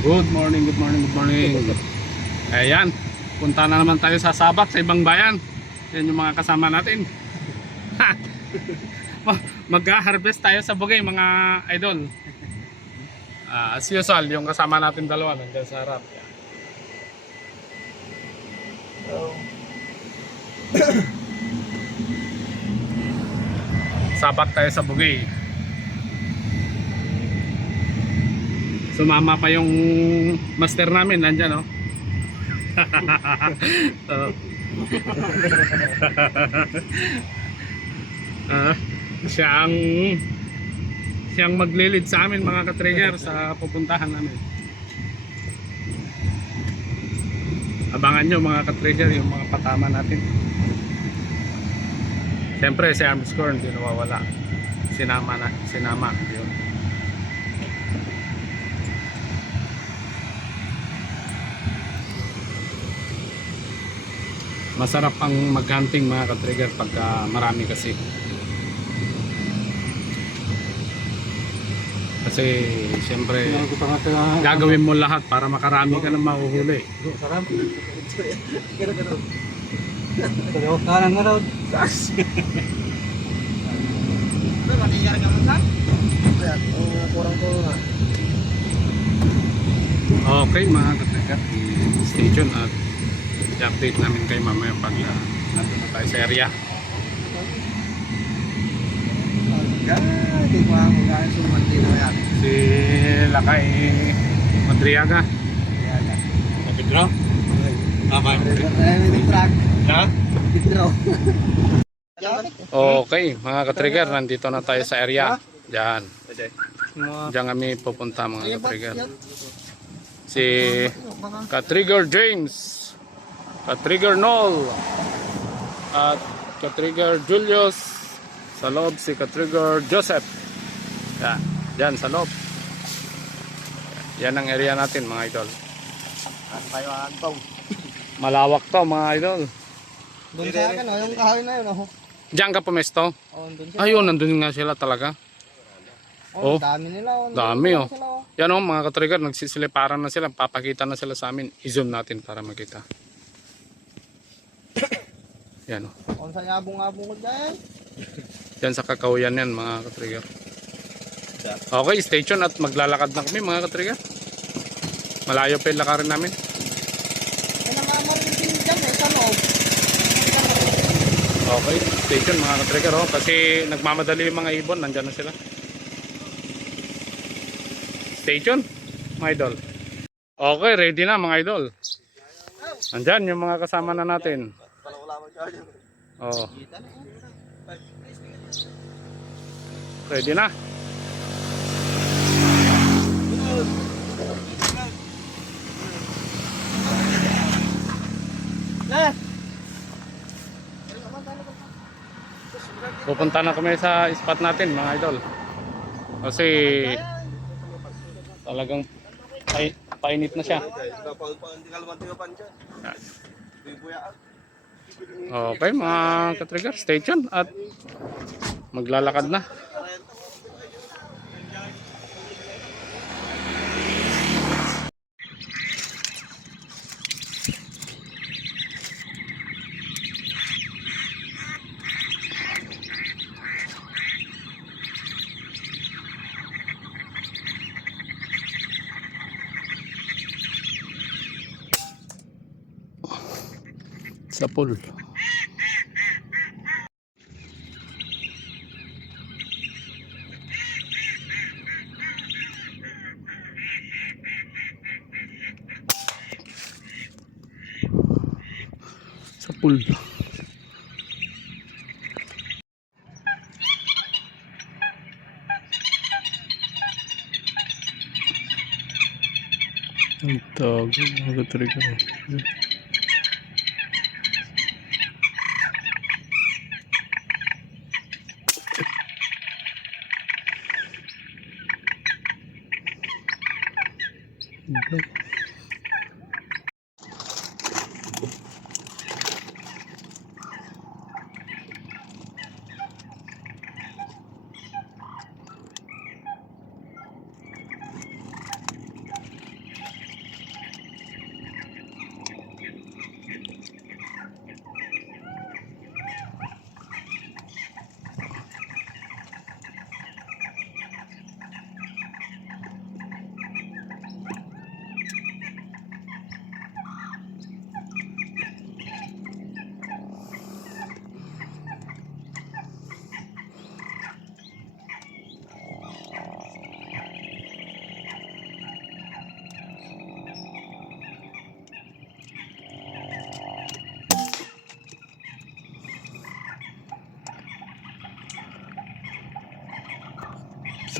Good morning, good morning, good morning. Ayan, punta na naman tayo sa Sabat, sa ibang bayan. Yan yung mga kasama natin. Ma- Mag-harvest tayo sa bugay, mga idol. Ah, as usual, yung kasama natin dalawa nandiyan sa harap. Yan. Sabat tayo sa bugay. Sumama pa yung master namin, nandyan oh. oh. Ah, siya ang siyang maglilid sa amin mga ka-trigger sa pupuntahan namin. Abangan nyo mga ka-trigger yung mga patama natin. Siyempre si Armscore hindi nawawala. Sinama na, sinama. Yun. Masarap ang mag-hunting mga ka-trigger pagka marami kasi. Kasi siyempre gagawin mo lahat para makarami ka ng mahuhuli. Sarap. Kanan na raw. Okay mga ka-trigger, stay tuned at i-update namin kayo mamaya pag uh, nandun na tayo sa area. Si Lakay Madriaga. Pedro? Ha? Pitro. Okay, mga ka-trigger, nandito na tayo sa area. Diyan. Diyan kami pupunta mga ka-trigger. Si ka-trigger James, ka-trigger Noel, at ka-trigger Julius, sa loob si ka-trigger Joseph. Yan, diyan sa loob. Yan ang area natin mga idol. Malawak to mga idol. Doon sa akin, oh, yung kahoy na yun. Oh, Diyan ka pumesto? oh. Ayun, nandun nga sila talaga. Oh, oh. dami nila. Oh, Dami, oh. Sila, oh. Yan o, mga ka-trigger, nagsisiliparan na sila. Papakita na sila sa amin. I-zoom natin para makita. Yan o. Kung sa yabong-abong ko dyan. Yan sa kakahuyan yan, mga ka-trigger. Okay, stay tuned at maglalakad na kami, mga ka-trigger. Malayo pa yung lakarin namin. Eh, sa loob. Okay, stay tuned, mga ka-trigger. Oh, kasi nagmamadali yung mga ibon. Nandyan na sila. Stay tuned, mga idol. Okay, ready na, mga idol. Nandyan yung mga kasama na natin. Oh. Ready na. Pupunta na kami sa spot natin mga idol. Kasi talagang painit na siya. Okay mga katrigger, stay tuned at maglalakad na. Sa pool. Sa pool. Tawag, mga trigger. Sa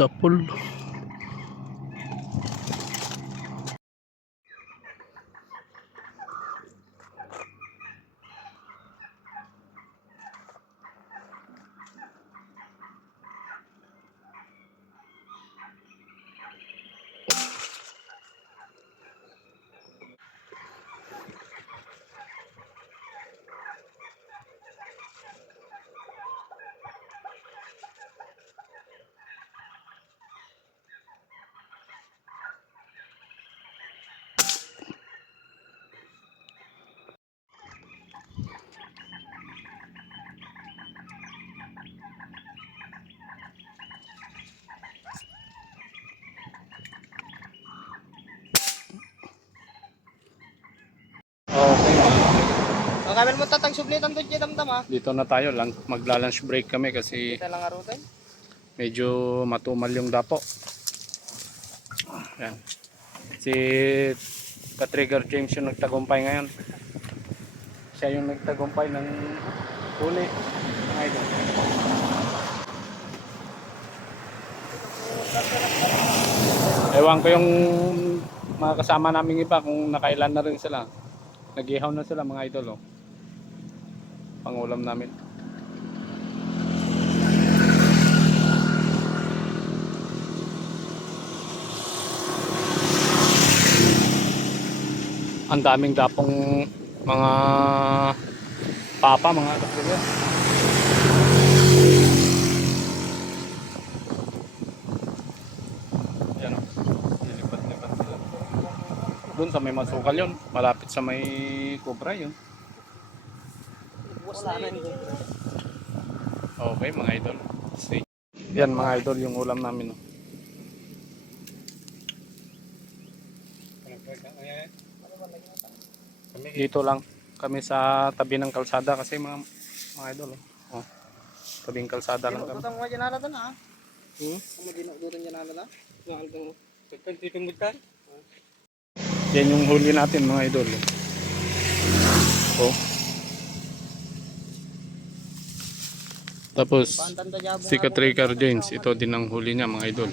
pool. Ang kamel mo tatang sublitan to dyan damdam ha. Dito na tayo lang magla-lunch break kami kasi Kita lang arutan. medyo matumal yung dapo. Yan. Si Katrigger James yung nagtagumpay ngayon. Siya yung nagtagumpay ng huli. Idol. Ewan ko yung mga kasama naming iba kung nakailan na rin sila. Nagihaw na sila mga idol. Oh. Pangulam namin. ang daming dapong mga papa, mga kapatid. Yan o. Lilipat-lipat sila. Doon sa may masukal yun. Malapit sa may cobra yun. Okay mga idol. Stay. Yan mga idol yung ulam namin. oh. Dito lang kami sa tabi ng kalsada kasi mga mga idol. Oh. Oh. Tabing kalsada lang kami. Tutang mo dyan na. Hmm? Kung magdinagdutan dyan na kang Tutang titong gudtan. Yan yung huli natin mga idol. Oh. Tapos si Katrikar James, ito din ang huli niya mga idol.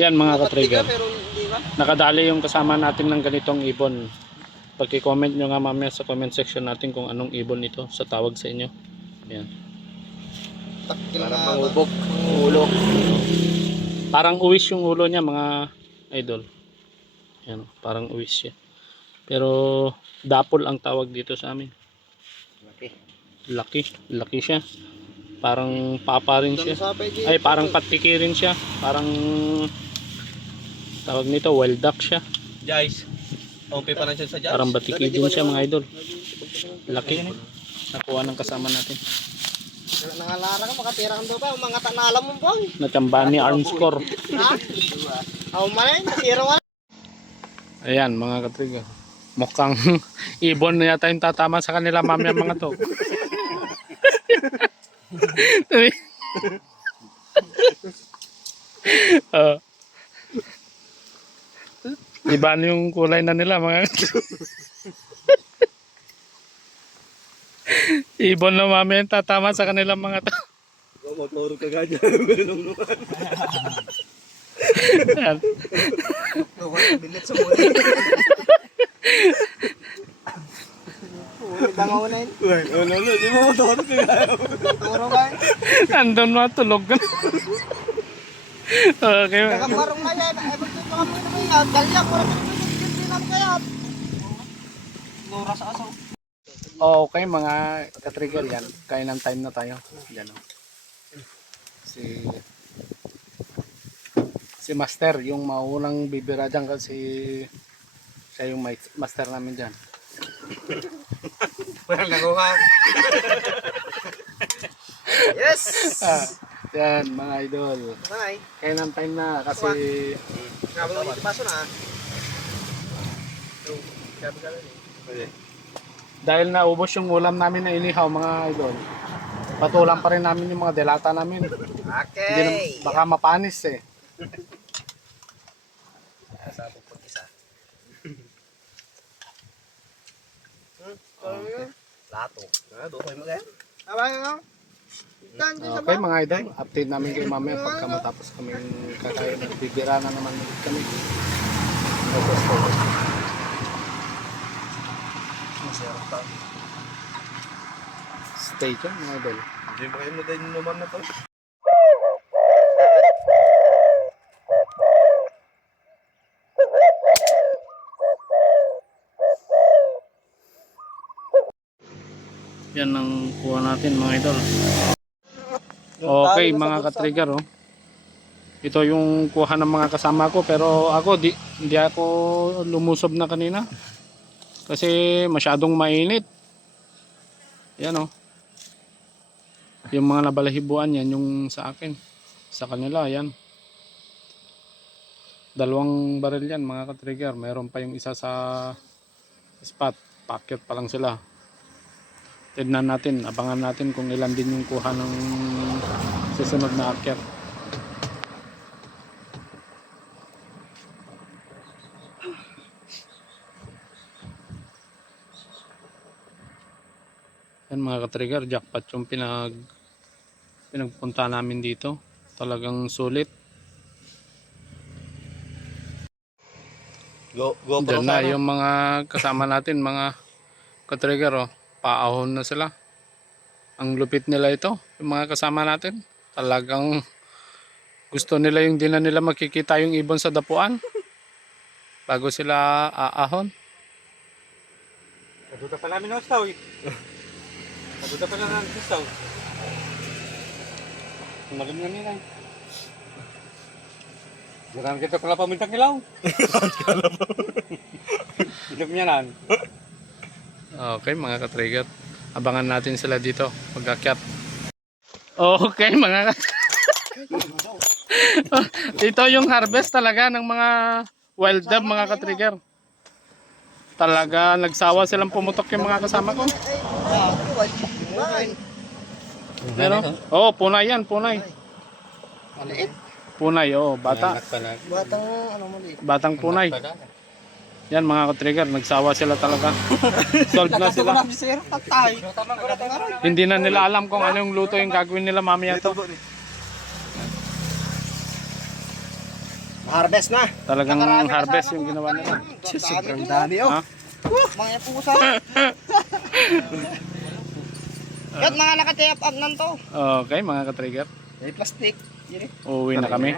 Yan mga katrigger. Nakadali yung kasama natin ng ganitong ibon. Pagki-comment nyo nga mamaya sa comment section natin kung anong ibon ito sa tawag sa inyo. Yan. Takil na pangubok. Ulo. Parang uwis yung ulo niya mga idol. Yan, parang uwis siya. Pero dapol ang tawag dito sa amin. Okay. Laki, laki siya. Parang papa rin siya. Ay, parang patiki rin siya. Parang tawag nito, wild duck siya. Guys. Okay pa na siya sa judge. Parang batiki din siya mga idol. Laki. Nakuha ng kasama natin. Nangalara ka, makatira ka doon? Mga tanalam mo bang? Natsambahan ni Armscore. Ha? Aw man, natira wala. Ayan mga katriga. Mukhang ibon na yata yung tatama sa kanila mamaya mga to. uh, iba yung kulay na nila mga Ibon na mamaya yung tatama sa kanila mga to. Motor ka ganyan. Ayan. Bilit sa muli. Ulit ang una yun. Uy, ulo, ulo. Di mo motor ka ganyan. Turo ba? Andun na tulog ka na. okay. Nakamarong na yan. Ay, ba't ito kami naman yan? Dalyak, wala ka naman yung hindi lang kaya. Lura sa asaw. Okay mga katrigger yan. Kain ng time na tayo. Yan o. Si si Master yung maunang bibira dyan kasi siya yung ma- master namin dyan. Parang nakuha. Yes! Ah, yan mga idol. Bye. Kain ng time na kasi Ngabang mo dito paso na. Sabi ka lang eh. Dahil naubos yung ulam namin na inihaw mga idol. Patulang pa rin namin yung mga delata namin. Hindi na, Okay. baka mapanis eh. Sabog pag isa. Lato. Ah, doon mo kaya? Abay nga. Okay mga idol, update namin kayo mamaya pagka matapos kami kakain at bibira na naman ulit kami. Focus, focus. Pa. Stay tuned mga idol. Hindi mo kayo na din naman na to. Yan ang kuha natin mga idol. Okay mga ka-trigger oh. Ito yung kuha ng mga kasama ko pero ako di hindi ako lumusob na kanina. Kasi masyadong mainit. Yan oh. Yung mga nabalahibuan yan yung sa akin. Sa kanila yan. Dalawang baril yan mga ka-trigger. Meron pa yung isa sa spot. Packet pa lang sila. Tignan natin, abangan natin kung ilan din yung kuha ng susunod na akyat. Yan mga ka-trigger, jackpot yung pinag pinagpunta namin dito. Talagang sulit. Go, go Diyan na yung mga kasama natin, mga ka-trigger, oh. paahon na sila. Ang lupit nila ito, yung mga kasama natin. Talagang gusto nila yung di na nila makikita yung ibon sa dapuan. Bago sila aahon. Naduda pa namin ng staw Naduda pa namin ng staw. Malam nga nila. Jarang kita kala pamintang ilaw. Hidup niya nan. Okay mga ka-trigger. Abangan natin sila dito pag-akyat. Okay mga Ito yung harvest talaga ng mga wild dove mga ka-trigger. Talaga nagsawa silang pumutok yung mga kasama ko. Pero, oh, punay yan, punay. Maliit. Punay, oh, bata. Batang ano maliit. Batang punay. Yan mga ka-trigger, nagsawa sila talaga. Solved na sila. Hindi na nila alam kung ano yung luto yung gagawin nila mamaya to. Harvest na. Talagang harvest yung ginawa nila. Sobrang dami oh. Ha? Mga pusa. Kat mga nakatiyap agnan to. Okay mga ka-trigger. May plastic. Uuwi na kami.